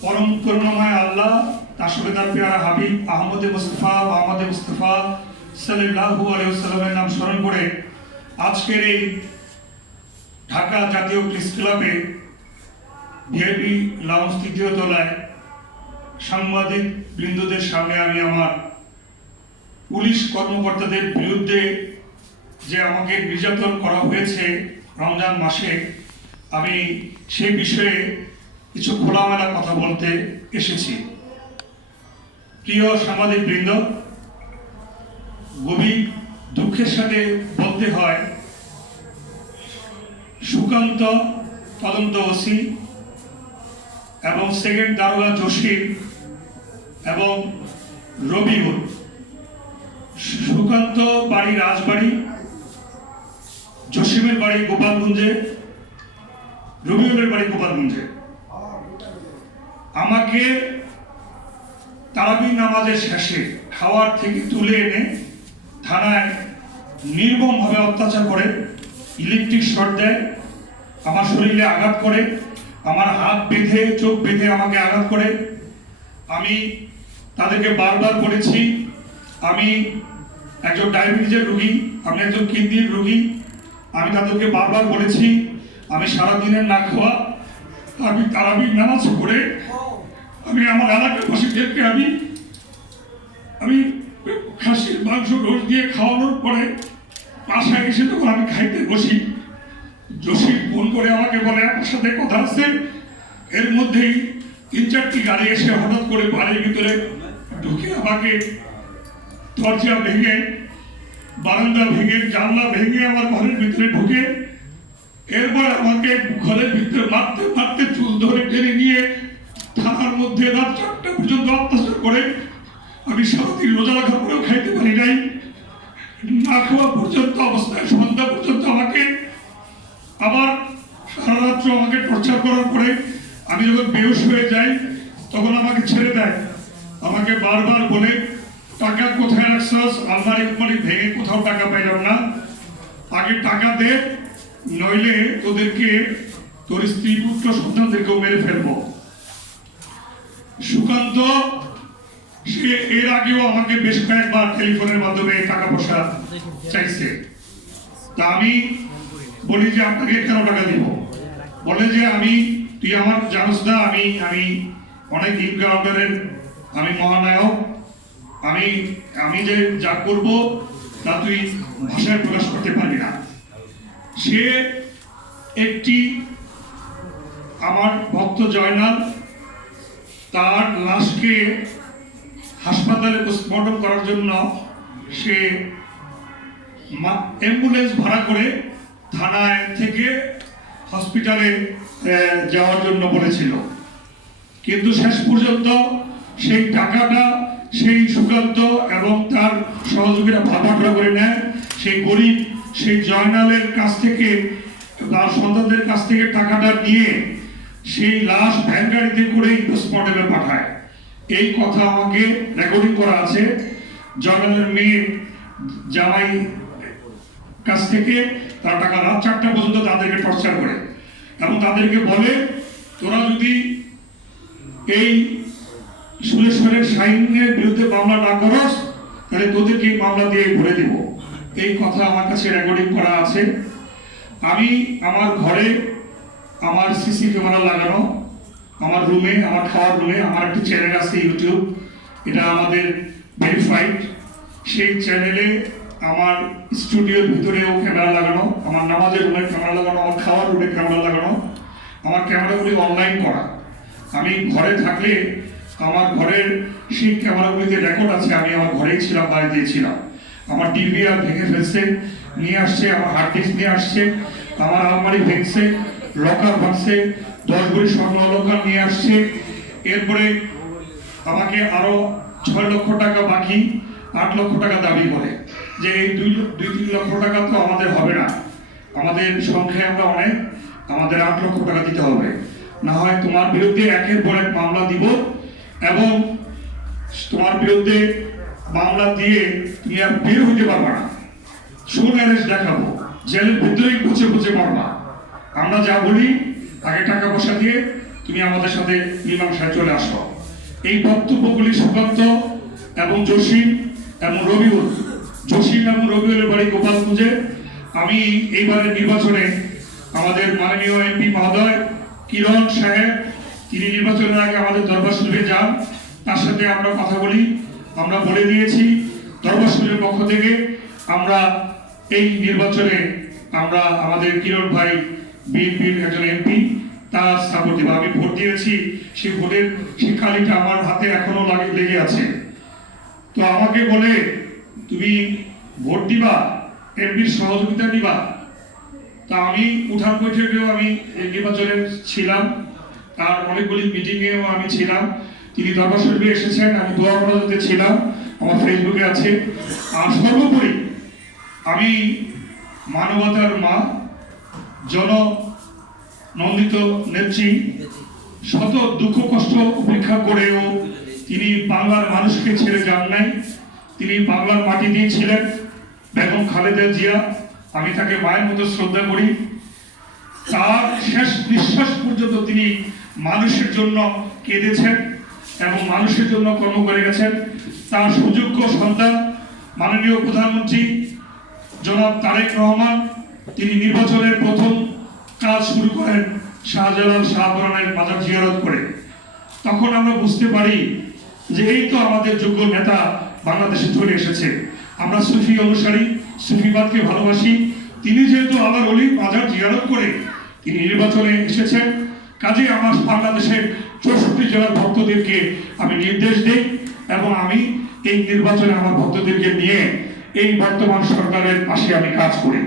परम करुणामय आल्लाह तार साथे तार प्यारा हाबिब अहमद मुस्तफा सल्लल्लाहु अलैहि वसल्लमेर नाम स्मरण करे आजकेर এই ঢাকা জাতীয় প্রেস ক্লাবে ভিআইপি লাউঞ্জ তৃতীয় তলায় সাংবাদিক বৃন্দদের সামনে আমি আমার পুলিশ কর্মকর্তাদের বিরুদ্ধে যে আমাকে নির্যাতন করা হয়েছে রমজান মাসে আমি সেই বিষয়ে কিছু খোলামেলা কথা বলতে এসেছি। প্রিয় সাংবাদিক বৃন্দ, গভীর দুঃখের সাথে বলতে হয় সুকান্ত তদন্ত ওসি এবং সেকেন্ড দারোগা জসিম এবং রবিউল, সুকান্ত বাড়ি রাজবাড়ি, জসিমের বাড়ি গোপালগঞ্জে, রবিউলের বাড়ি গোপালগঞ্জে, আমাকে তারাবি নামাজের শেষে খাওয়ার থেকে তুলে এনে থানায় নির্মমভাবে অত্যাচার করে, ইলেকট্রিক শর্ট দেয়, আমার শরীরে আঘাত করে, আমার হাত বেঁধে চোখ বেঁধে আমাকে আঘাত করে। আমি তাদেরকে বারবার বলেছি আমি একজন ডায়াবেটিসের রোগী, আমি একজন কিডনির রোগী। আমি তাদেরকে বারবার বলেছি আমি সারাদিনের না খাওয়া আমি তারাবির নামাজ পড়ে আমি আমার এলাকাবাসীদেরকে আমি খাসির মাংস রোজ দিয়ে খাওয়ানোর পরে বাসায় এসে তখন আমি খাইতে বসি, জসিম ফোন করে আমাকে বলে আমার সাথে কথা আছে। এর মধ্যেই ৩-৪টি গাড়ি এসে হঠাৎ করে বাড়ির ভিতরে ঢুকে আমাকে দরজা ভেঙে, বারান্দা ভেঙে, জানলা ভেঙে আমার ঘরের ভিতরে ঢুকে এরপর আমাকে ঘরের ভিতরে মারতে মারতে চুল ধরে টেনে নিয়ে থানার মধ্যে রাত ৪টা পর্যন্ত অত্যাচার করে। আমি সারাদিন রোজা রাখার পরেও খাইতে পারি নাই, না খাওয়া পর্যন্ত অবস্থায় সন্ধ্যা পর্যন্ত আমাকে আবার সারা রাত্র আমাকে টর্চার করার পরে আমি যখন বেহুশ হয়ে যাই তখন আমাকে ছেড়ে দেয়। আমাকে বারবার বলে টাকা কোথায় রাখছস, আলমারি ভেঙে কোথাও টাকা পাইলাম না, আগে টাকা দে নইলে তোদেরকে তোর স্ত্রী পুত্র সন্তানদেরকেও মেরে ফেলবো। সুকান্ত সে এর আগেও আমাকে বেশ কয়েকবার টেলিফোনের মাধ্যমে টাকা পয়সা চাইছে। তা আমি বলি যে আপনাকে কেন টাকা দিব, বলে যে তুই আমার জানোস না আমি অনেক ইনকাউন্টারের আমি মহানায়ক, আমি যে যা করব তা তুই ভাষায় প্রকাশ করতে পারবি না। সে একটি আমার ভক্ত জয়নাল, তার লাশকে হাসপাতালে পোস্টমর্টম করার জন্য সে অ্যাম্বুলেন্স ভাড়া করে থানায় থেকে হসপিটালে যাওয়ার জন্য বলেছিল, কিন্তু শেষ পর্যন্ত সেই টাকাটা সেই সুকান্ত এবং তার সহযোগীরা ভাগাভাগি করে নেয়। সেই গরিব সেই জয়নালের কাছ থেকে তার সন্তানদের কাছ থেকে টাকাটা নিয়ে সেই লাশ ভ্যান গাড়িতে করে পোস্টমর্টমে পাঠায়। এই কথা আমাকে রেকর্ডিং করা আছে। জয়নালের মেয়ে জামাই কাছ থেকে তারা টাকা রাত ৪টা পর্যন্ত তাদেরকে টর্চার করে এবং তাদেরকে বলে তোরা যদি এই সুরেশ্বরের শাহিনের বিরুদ্ধে মামলা না করস তাহলে তোদেরকে এই মামলা দিয়ে ভরে দেব। এই কথা আমার কাছে রেকর্ডিং করা আছে। আমি আমার ঘরে আমার সিসি ক্যামেরা লাগানো, আমার রুমে, আমার খাওয়ার রুমে আমার একটি চ্যানেল আছে ইউটিউব, এটা আমাদের ভেরিফাইড। সেই চ্যানেলে আমার স্টুডিওর ভিতরেও ক্যামেরা লাগানো, আমার নামাজের রুমে ক্যামেরা লাগানো, আমার খাওয়ার রুমে ক্যামেরা লাগানো, আমার ক্যামেরাগুলি অনলাইন করা। আমি ঘরে থাকলে আমার ঘরের সেই ক্যামেরাগুলিতে রেকর্ড আছে আমি আমার ঘরেই ছিলাম, বাড়িতেই ছিলাম। আমার ডিভিআর ভেঙে ফেলছে, নিয়ে আসছে, আমার হার্ড ডিস্ক নিয়ে আসছে, আমার আলমারি ভেঙছে, লকার ভাঙছে, 10 ভরি স্বর্ণ অলংকার নিয়ে আসছে। এরপরে আমাকে আরো 6 লক্ষ টাকা বাকি, 8 লক্ষ টাকা দাবি করে যে এই 2-3 লক্ষ টাকা তো আমাদের হবে না, আমাদের সংখ্যায় আমরা অনেক, আমাদের 8 লক্ষ টাকা দিতে হবে, না হয় তোমার বিরুদ্ধে একের পর এক মামলা দিব এবং তোমার বিরুদ্ধে মামলা দিয়ে তুমি আর বের হইতে পারবা না, শুন অ্যারেস্ট দেখাবো, জেলের ভিতরেই পচে পচে মরবা। আমরা যা বলি আগে টাকা পয়সা দিয়ে তুমি আমাদের সাথে মীমাংসায় চলে আসো। এই বক্তব্যগুলি সুকান্ত এবং জসিম এবং রবিউল, জসিম এবং রবিউলের বাড়ি গোপালগঞ্জে। আমি এইবারের নির্বাচনে আমাদের মাননীয় এমপি মহোদয় কিরণ সাহেব, তিনি নির্বাচনের আগে আমাদের দরবার শরীফে যান, তার সাথে আমরা কথা বলি। আমরা বলে দিয়েছি দরবার শরীফের পক্ষ থেকে আমরা এই নির্বাচনে আমরা আমাদের কিরণ ভাই বিএনপির একজন এমপি, তার সাপোর্ট দিব। আমি ভোট দিয়েছি, সেই ভোটের সেই কালিটা আমার হাতে এখনো লেগে আছে। তো আমাকে বলে তুমি ভোট দিবা, এমপির সহযোগিতা দিবা। তা আমি উঠান বৈঠকেও আমি নির্বাচনে ছিলাম, তার অনেকগুলি মিটিংয়েও আমি ছিলাম। তিনি দরবার শরীফে এসেছেন, আমি দোয়া মোনাজাতে ছিলাম, আমার ফেসবুকে আছে। আর সর্বোপরি আমি মানবতার মা, জননন্দিত নেত্রী, শত দুঃখ কষ্ট উপেক্ষা করেও তিনি বাংলার মানুষকে ছেড়ে যান নাই। তিনি বাংলার মাটি দিয়েছিলেন বেগম খালেদা জিয়া। আমি তাকে মায়ের মতো শ্রদ্ধা করি। তার শেষ নিঃশ্বাস পর্যন্ত তিনি মানুষের জন্য কেঁদেছেন এবং মানুষের জন্য কর্ম করে গেছেন। তার সুযোগ্য সন্তান মাননীয় প্রধানমন্ত্রী জনাব তারেক রহমান, তিনি নির্বাচনের প্রথম কাজ শুরু করেন শাহজালাল শাহপরানের মাজার জিয়ারত করে। তখন আমরা বুঝতে পারি যে এই তো আমাদের যোগ্য নেতা বাংলাদেশে চলে এসেছে। আমরা সুফি অনুসারী, সুফিবাদকে ভালোবাসি। তিনি যেহেতু আবার অলি মাজার জিয়ারত করে তিনি নির্বাচনে এসেছেন, কাজে আমার বাংলাদেশের 64 জেলার ভক্তদেরকে আমি নির্দেশ দিই এবং আমি এই নির্বাচনে আমার ভক্তদেরকে নিয়ে এই বর্তমান সরকারের পাশে আমি কাজ করি।